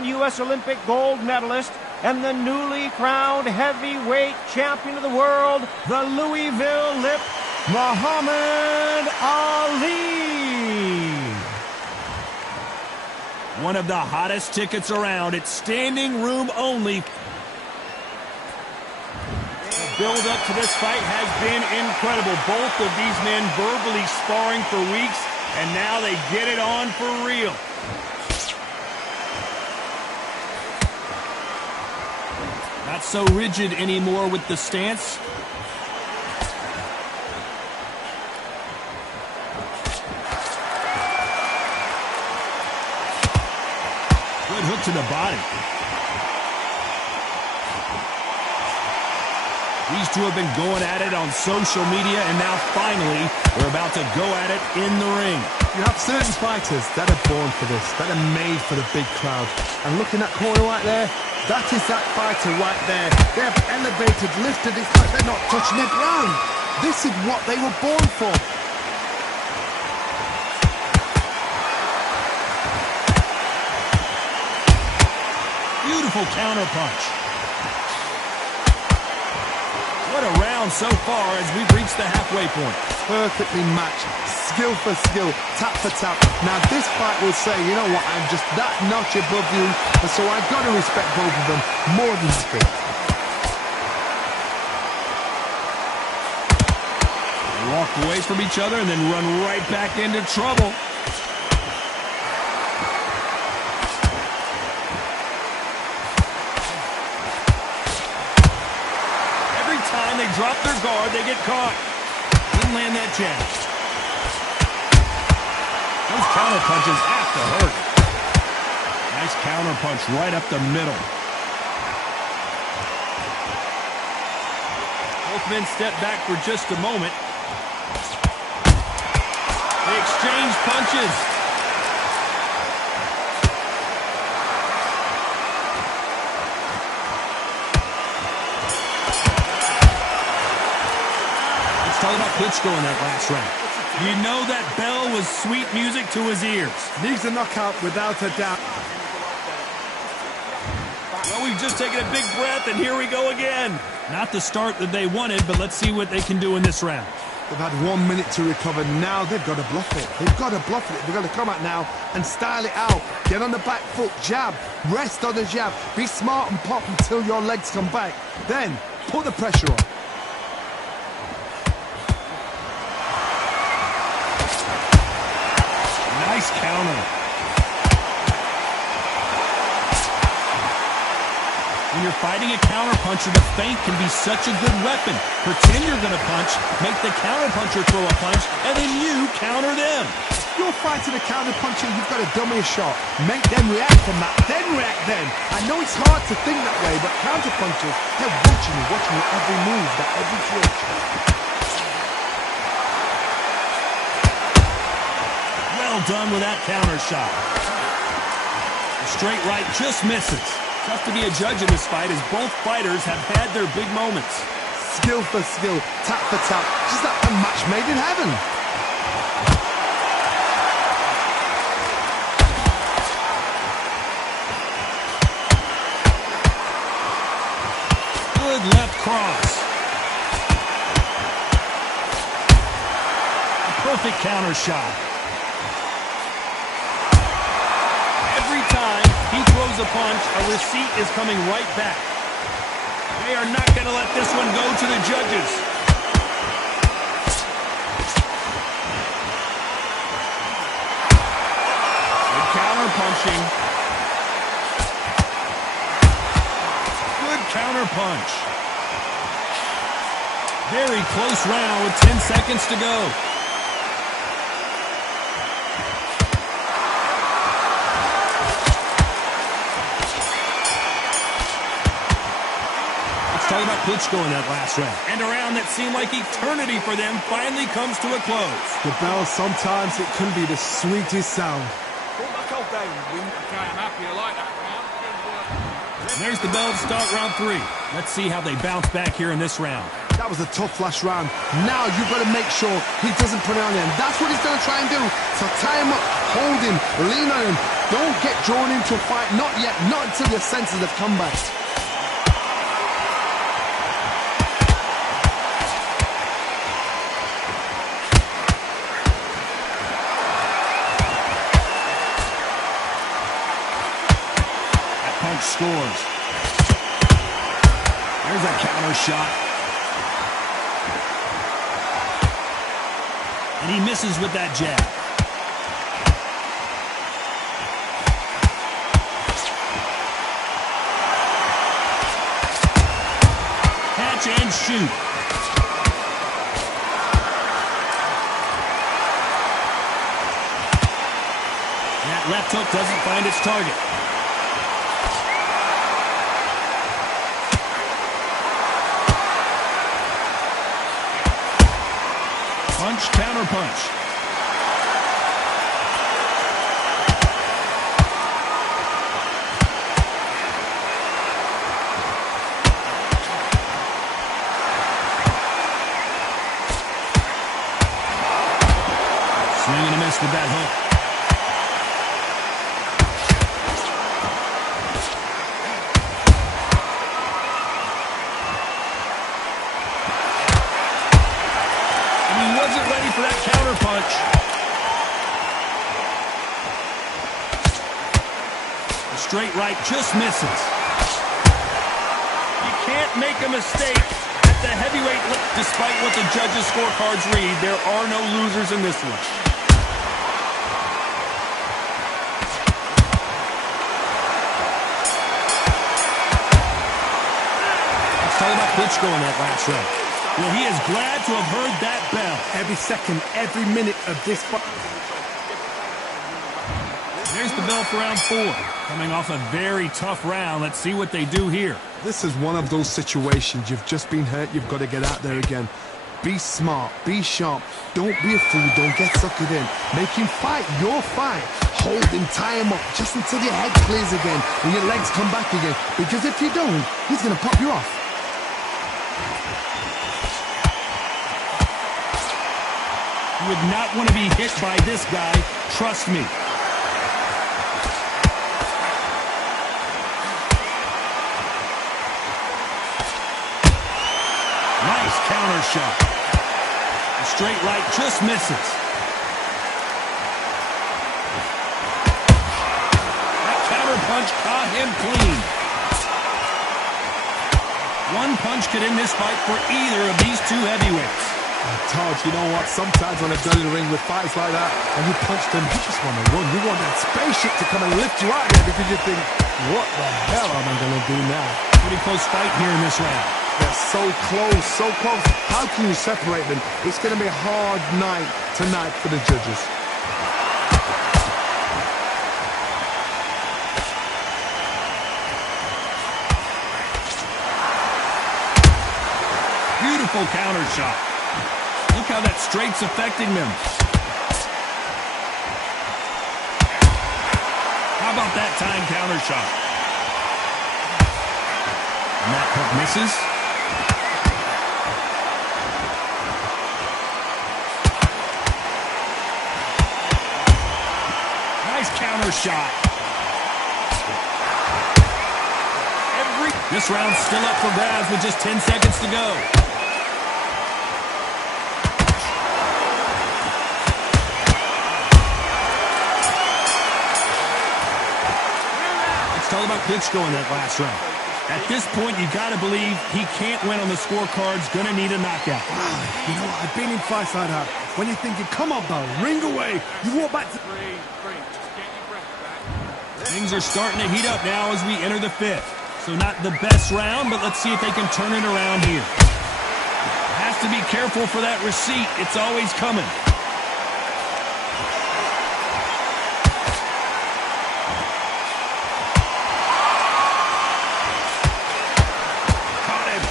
two-time U.S. Olympic gold medalist and the newly crowned heavyweight champion of the world, the Louisville Lip, Muhammad Ali. One of the hottest tickets around. It's standing room only. The build-up to this fight has been incredible. Both of these men verbally sparring for weeks, and now they get it on for real. Not so rigid anymore with the stance. Good hook to the body. These two have been going at it on social media, and now finally they're about to go at it in the ring. You have certain fighters that are born for this, that are made for the big crowd. And look in that corner right there, that is that fighter right there. They have elevated, lifted, it's like they're not touching the ground. This is what they were born for. Beautiful counter punch. What a round so far as we've reached the halfway point. Perfectly matched, skill for skill, tap for tap. Now this fight will say, you know what, I'm just that notch above you, and so I've got to respect both of them more than skill. They walk away from each other and then run right back into trouble. They drop their guard, they get caught. Didn't land that jab. Those counter punches have to hurt. Nice counter punch right up the middle. Both men step back for just a moment. They exchange punches. Talk about Klitschko in that last round. You know that bell was sweet music to his ears. Needs a knockout without a doubt. Well, we've just taken a big breath, and here we go again. Not the start that they wanted, but let's see what they can do in this round. They've had 1 minute to recover. Now they've got to bluff it. They've got to bluff it. They've got to come out now and style it out. Get on the back foot, jab. Rest on the jab. Be smart and pop until your legs come back. Then put the pressure on. Nice counter. When you're fighting a counterpuncher, the feint can be such a good weapon. Pretend you're going to punch, make the counterpuncher throw a punch, and then you counter them. You're fighting a counterpuncher, you've got to dummy a shot. Make them react from that, then react then. I know it's hard to think that way, but counterpunchers, they're watching your every move, that every twitch. Well done with that counter shot. The straight right just misses. Tough to be a judge in this fight as both fighters have had their big moments. Skill for skill, tap for tap, just like a match made in heaven. Good left cross. A perfect counter shot. Every time he throws a punch, a receipt is coming right back. They are not going to let this one go to the judges. Good counter punching. Good counter punch. Very close round with 10 seconds to go. Talk about Klitschko in that last round. And a round that seemed like eternity for them finally comes to a close. The bell, sometimes it can be the sweetest sound. And there's the bell to start round 3. Let's see how they bounce back here in this round. That was a tough last round. Now you've got to make sure he doesn't put it on him. That's what he's going to try and do. So tie him up, hold him, lean on him, Don't get drawn into a fight. Not yet. Not until your senses have come back. That punch scores. There's a counter shot. And he misses with that jab. Catch and shoot. That left hook doesn't find its target. Punch, counter punch. Swing and a miss with that hook. Wasn't ready for that counter punch. The straight right just misses. You can't make a mistake at the heavyweight lift. Despite what the judges' scorecards read, there are no losers in this one. Let's talk about Klitschko in that last round. Well, he is glad to have heard that bell. Every second, every minute of this fight. There's the bell for round 4. Coming off a very tough round. Let's see what they do here. This is one of those situations. You've just been hurt. You've got to get out there again. Be smart. Be sharp. Don't be a fool. Don't get suckered in. Make him fight your fight. Hold him, tie him up just until your head clears again and your legs come back again. Because if you don't, he's going to pop you off. You would not want to be hit by this guy. Trust me. Nice counter shot. The straight right just misses. That counter punch caught him clean. One punch could end this fight for either of these two heavyweights. Todd, you know what? Sometimes when I've done in the ring with fights like that, and you punch them, you just want to run. You want that spaceship to come and lift you out there because you think, what the hell am I going to do now? Pretty close fight here in this round. They're so close, so close. How can you separate them? It's going to be a hard night tonight for the judges. Beautiful counter shot. Look how that straight's affecting them. How about that time counter shot? And that hook misses. Nice counter shot. This round's still up for grabs with just 10 seconds to go. It's all about Klitschko in that last round. At this point, you got to believe he can't win on the scorecards. Gonna need a knockout. You know what? I've been in fights like that. When you're thinking, come on, Bo, ring away. You walk back to... Things are starting to heat up now as we enter the 5th. So not the best round, but let's see if they can turn it around here. Has to be careful for that receipt. It's always coming. Caught him.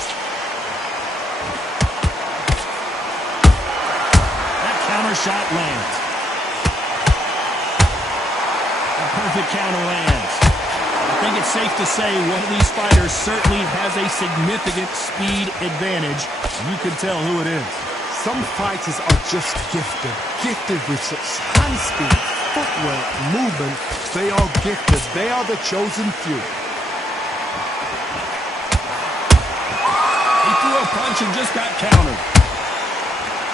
That counter shot lands. A perfect counter lands. I think it's safe to say one of these fighters certainly has a significant speed advantage. You can tell who it is. Some fighters are just gifted with such hand speed, footwork, movement, they are gifted. They are the chosen few. He threw a punch and just got countered.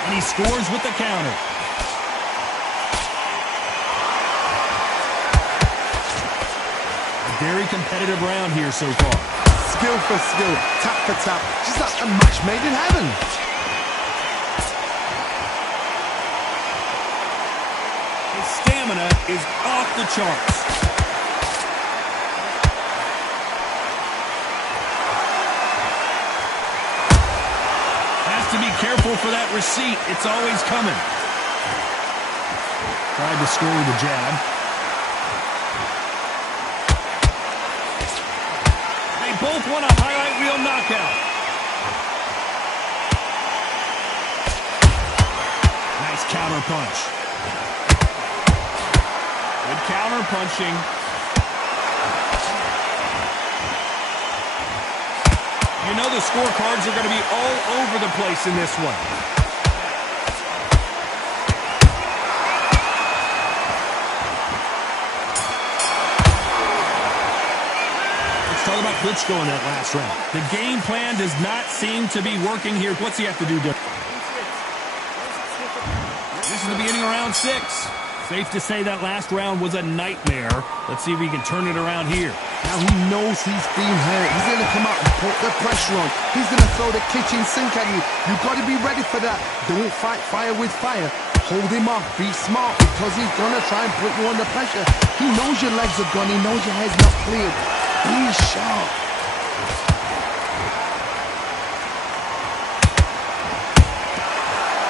And he scores with the counter. A very competitive round here so far. Skill for skill, tap for tap. Just like a match made in heaven. His stamina is off the charts. Has to be careful for that receipt. It's always coming. Tried to score with a jab. They both want a highlight reel knockout. Nice counter punch. Good counter punching. You know the scorecards are going to be all over the place in this one. Let's talk about Klitschko in that last round. The game plan does not seem to be working here. What's he have to do different? This is the beginning of round 6. Safe to say that last round was a nightmare. Let's see if he can turn it around here. Now he knows he's being hurt. He's going to come out and put the pressure on. He's going to throw the kitchen sink at you. You've got to be ready for that. Don't fight fire with fire. Hold him off. Be smart because he's going to try and put you under pressure. He knows your legs are gone. He knows your head's not cleared. Be sharp.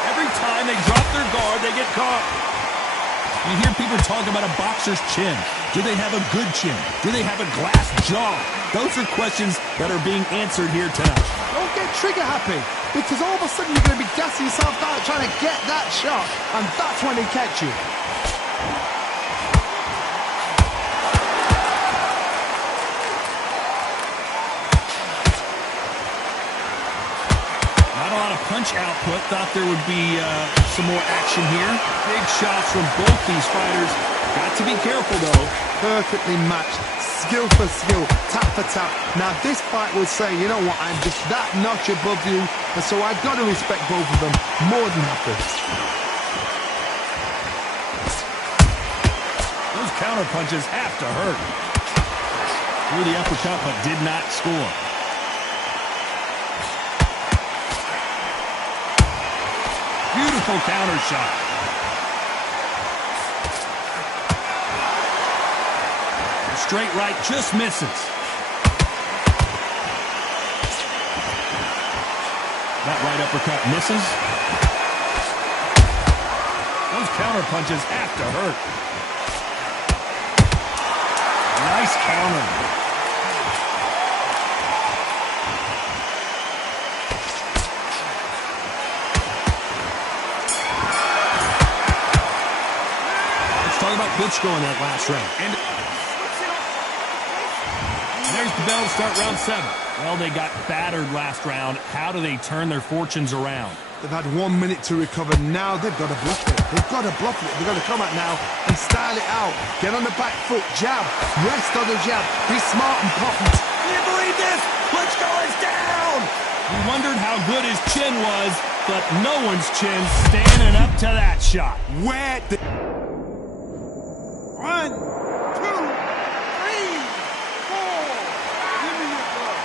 Every time they drop their guard, they get caught. You hear people talk about a boxer's chin. Do they have a good chin? Do they have a glass jaw? Those are questions that are being answered here tonight. Don't get trigger happy because all of a sudden you're going to be gassing yourself out trying to get that shot, and that's when they catch you. Not a lot of punch output. Thought there would be some more action here. Big shots from both these fighters. Got to be careful, though. Perfectly matched. Skill for skill. Tap for tap. Now, this fight will say, you know what, I'm just that notch above you, and so I've got to respect both of them more than happy. Those counter punches have to hurt. Threw the uppercut, but did not score. Beautiful counter shot. The straight right just misses. That right uppercut misses. Those counter punches have to hurt. Nice counter. Talk about Klitschko in that last round. And there's the bell to start round 7. Well, they got battered last round. How do they turn their fortunes around? They've had 1 minute to recover. Now they've got to bluff it. They've got to bluff it. They've got to come out now and style it out. Get on the back foot. Jab. Rest on the jab. Be smart and potent. Can you believe this? Klitschko is down! We wondered how good his chin was, but no one's chin standing up to that shot. Where the... 1, 2, 3, 4. Give me your glove.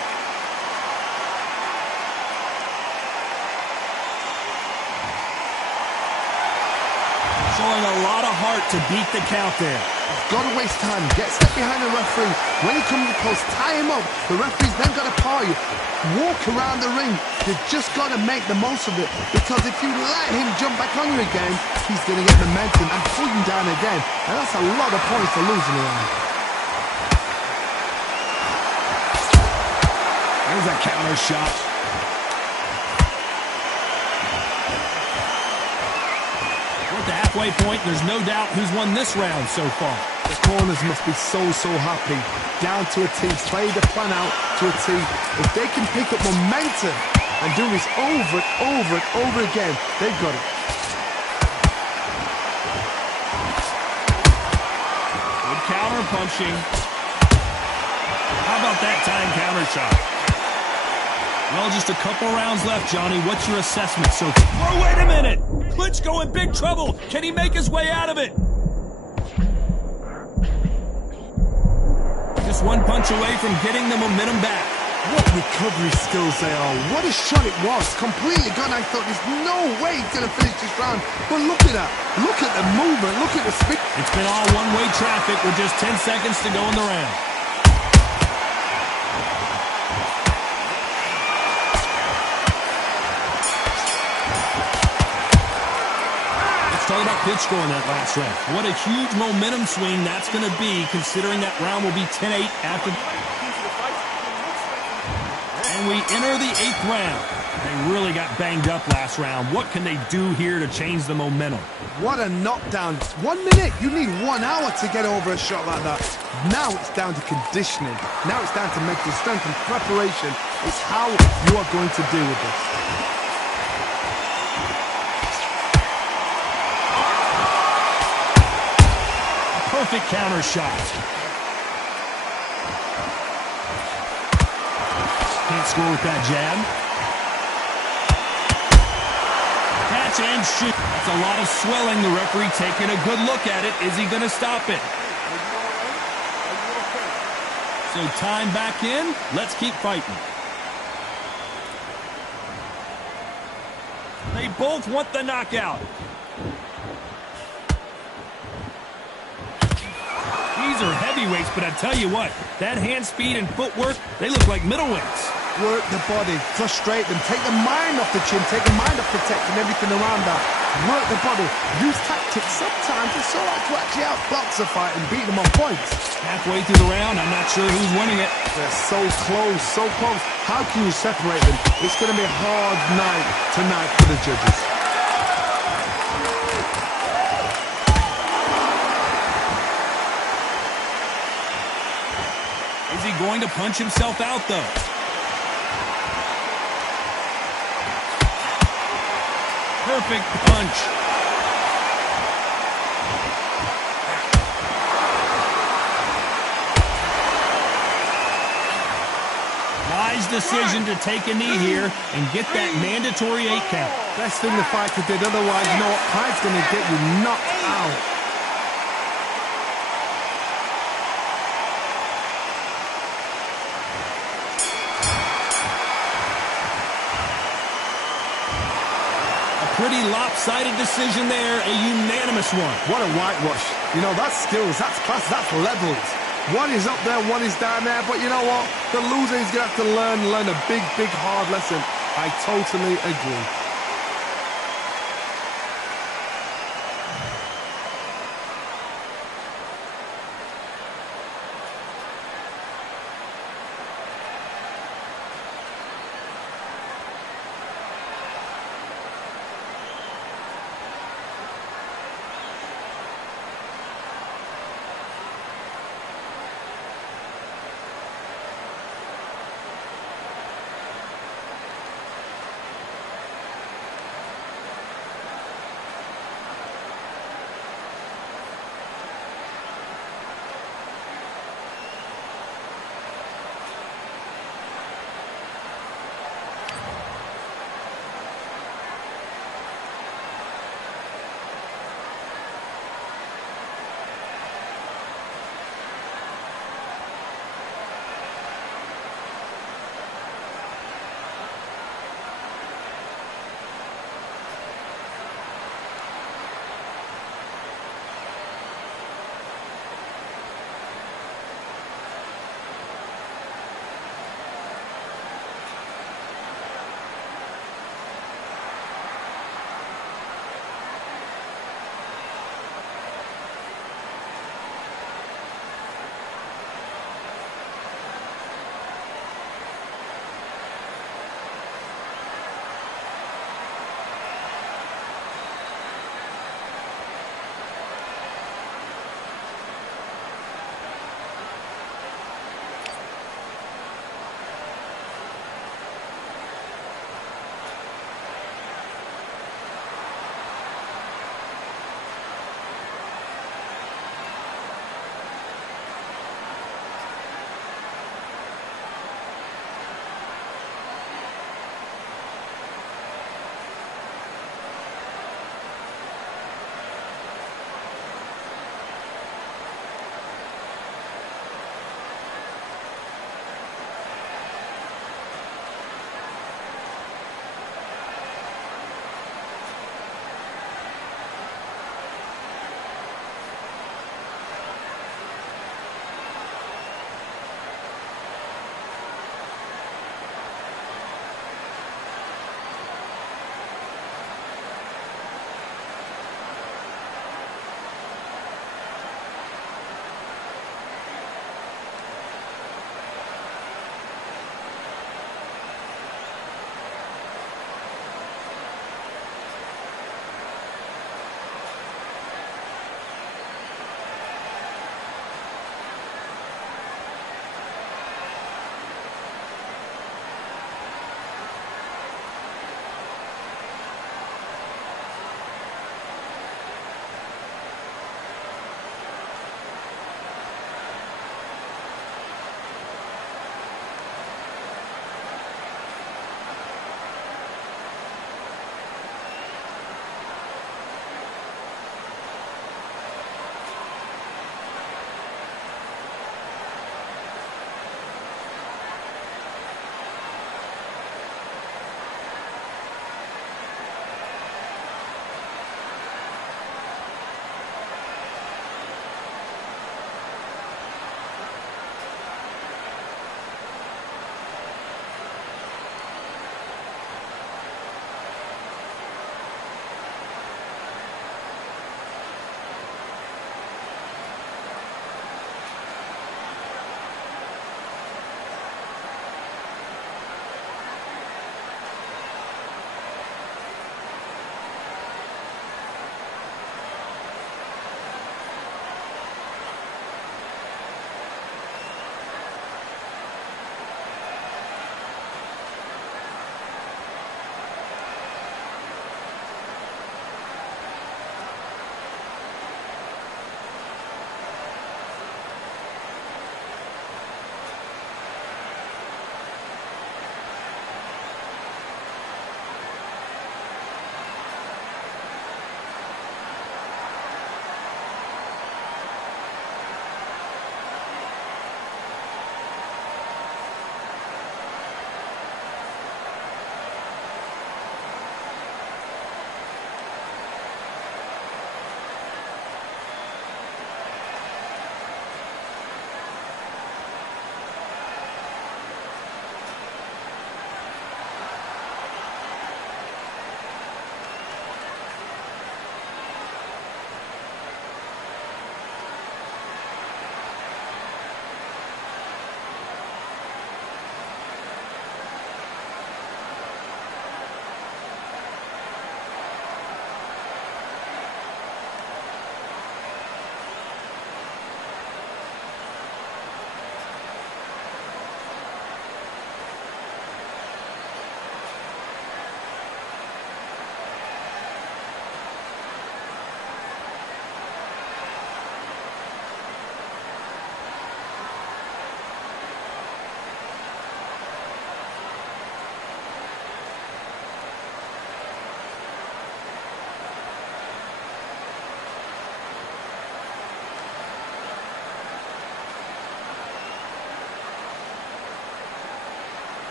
Showing a lot of heart to beat the count there. Got to waste time. Get step behind the referee. When he comes close, tie him up. The referee's then got to paw you. Walk around the ring. You've just got to make the most of it. Because if you let him jump back on you again, he's going to get momentum and pull you down again. And that's a lot of points to lose in the round. There's a counter shot. We're at the halfway point. There's no doubt who's won this round so far. The corners must be so happy. Down to a T. Play the plan out to a T. If they can pick up momentum and do this over and over and over again, they've got it. punching. How about that time counter shot? Well, just a couple rounds left, Johnny. What's your assessment so far? Oh, wait a minute! Klitschko in big trouble. Can he make his way out of it? Just one punch away from getting the momentum back. What recovery skills they are. What a shot it was. Completely gone. I thought there's no way he's going to finish this round. But look at that. Look at the movement. Look at the speed. It's been all one-way traffic with just 10 seconds to go in the round. Let's talk about Klitschko in that last round. What a huge momentum swing that's going to be, considering that round will be 10-8 after... And we enter the 8th round. They really got banged up last round. What can they do here to change the momentum? What a knockdown. 1 minute. You need 1 hour to get over a shot like that. Now it's down to conditioning. Now it's down to mental strength and preparation. It's how you are going to deal with this. Perfect counter shot. Can't score with that jab. Catch and shoot. That's a lot of swelling. The referee taking a good look at it. Is he going to stop it? So time back in. Let's keep fighting. They both want the knockout. These are heavyweights, but I tell you what, that hand speed and footwork, they look like middleweights. Work the body, frustrate them, take the mind off the chin, take the mind off protecting everything around that. Work the body, use tactics. Sometimes it's all right to actually outbox a fight and beat them on points. Halfway through the round, I'm not sure who's winning it. They're so close, so close. How can you separate them? It's going to be a hard night tonight for the judges. Is he going to punch himself out, though? Perfect punch. Wise decision to take a knee here and get that mandatory 8 count. Best thing the fighter did, otherwise you know what fight's going to get you knocked out. Pretty lopsided decision there, a unanimous one. What a whitewash. You know, that's skills, that's class, that's levels. One is up there, one is down there, but you know what? The loser is going to have to learn a big, big, hard lesson. I totally agree.